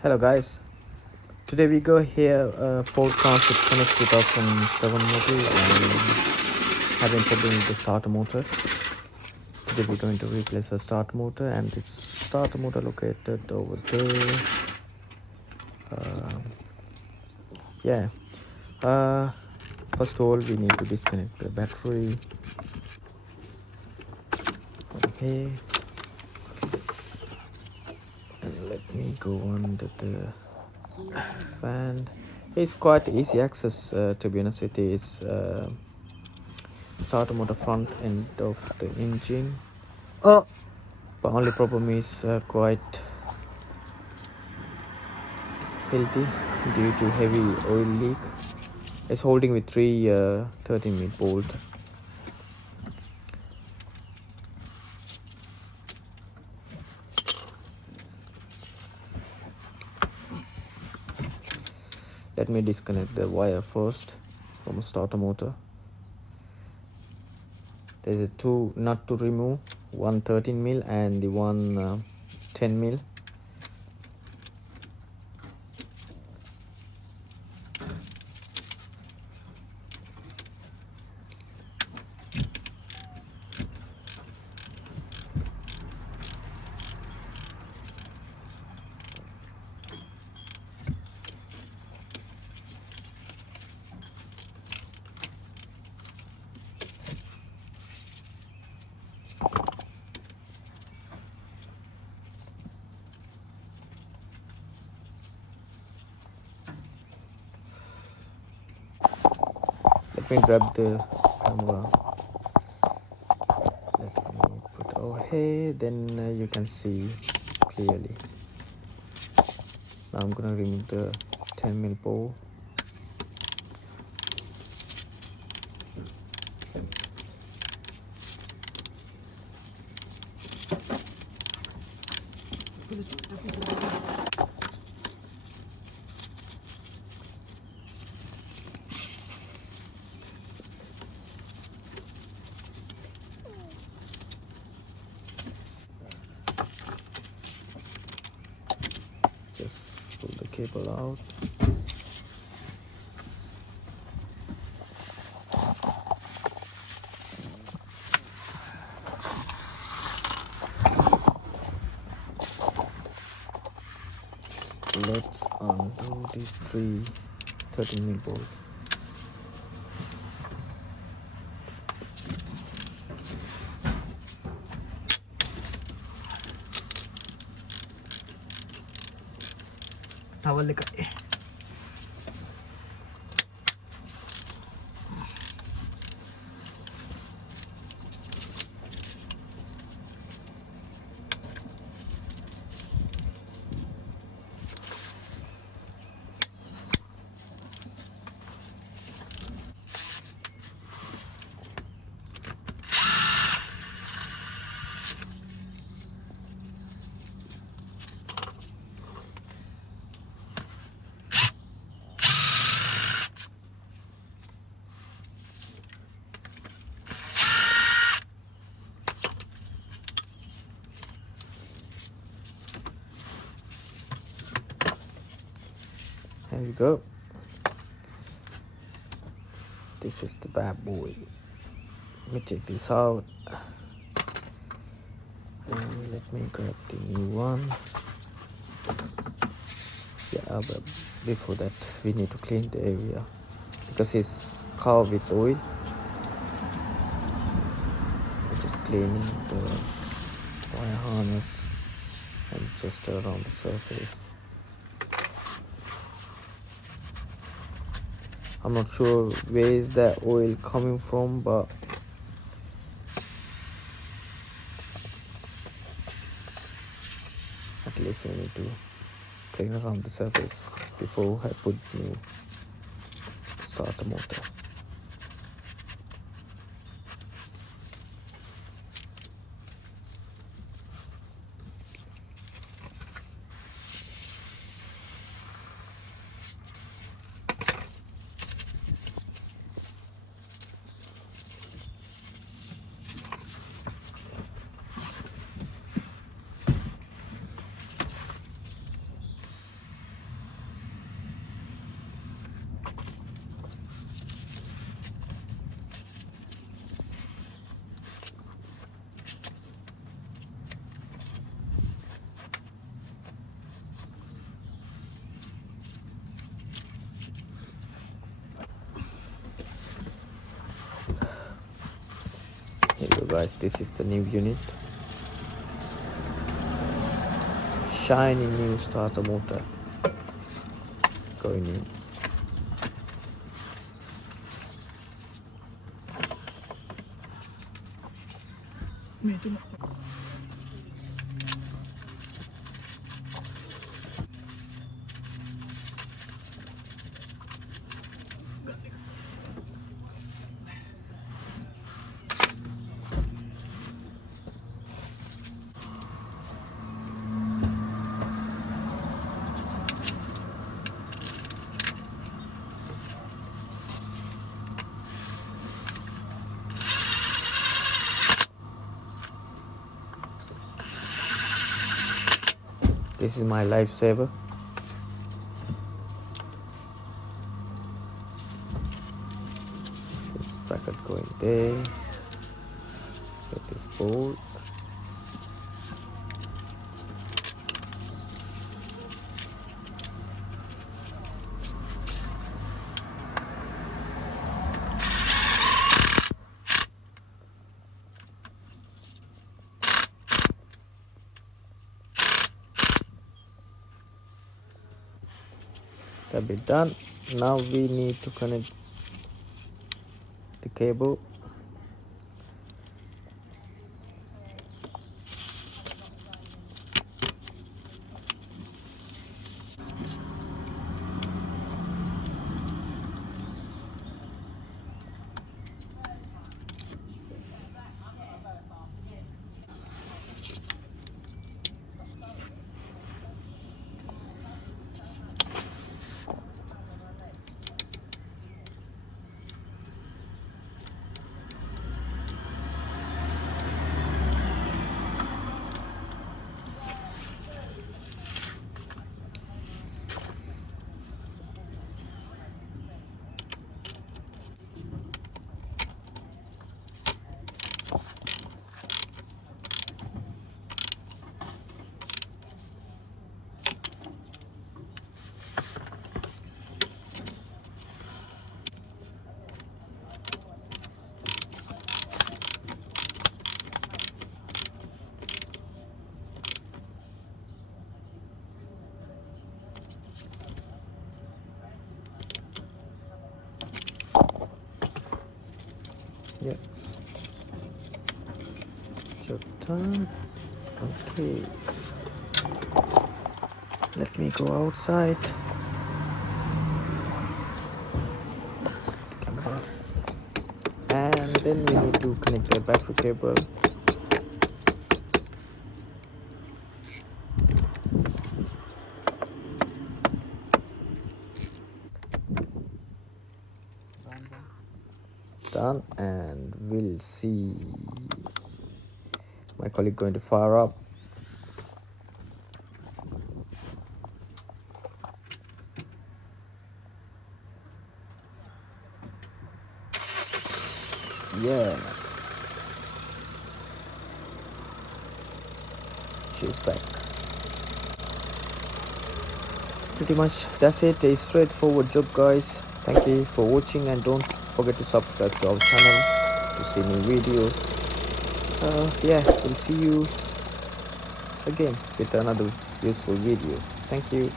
Hello guys, today we go here Ford Transit Connect 2007 model and having problem with the starter motor. Today we're going to replace the starter motor, and this starter motor located over there. Yeah, first of all we need to disconnect the battery from here, and let me go under the fan. It's quite easy access, to be honest with you. It's starter motor front end of the engine, but only problem is quite filthy due to heavy oil leak. It's holding with three 13mm bolt. Let me disconnect the wire first from a starter motor. There's a two nut to remove, one 13mm and the one 10mm. Let me grab the camera. Let me put over here, then you can see clearly. Now I'm gonna remove the 10mm bolt. Just pull the cable out. Let's undo these three 13mm bolt. Towel එකයි. There you go. This is the bad boy. Let me take this out, and let me grab the new one. Yeah, but before that we need to clean the area because it's covered with oil. I'm just cleaning the wire harness and just around the surface. I'm not sure where is that oil coming from, but at least we need to clean around the surface before I put new starter motor. guys, this is the new unit. Shiny new starter motor going in. This is my lifesaver. This bracket going there. Get this bolt. That be done. Now we need to connect the cable. Yeah. Job done. Okay. Let me go outside. Camera. And then we need to connect the battery cable. Done, and we'll see my colleague going to fire up. Yeah, she's back. Pretty much that's it. A straightforward job, guys. Thank you for watching, and don't forget to subscribe to our channel to see new videos. Yeah, we'll see you again with another useful video. Thank you.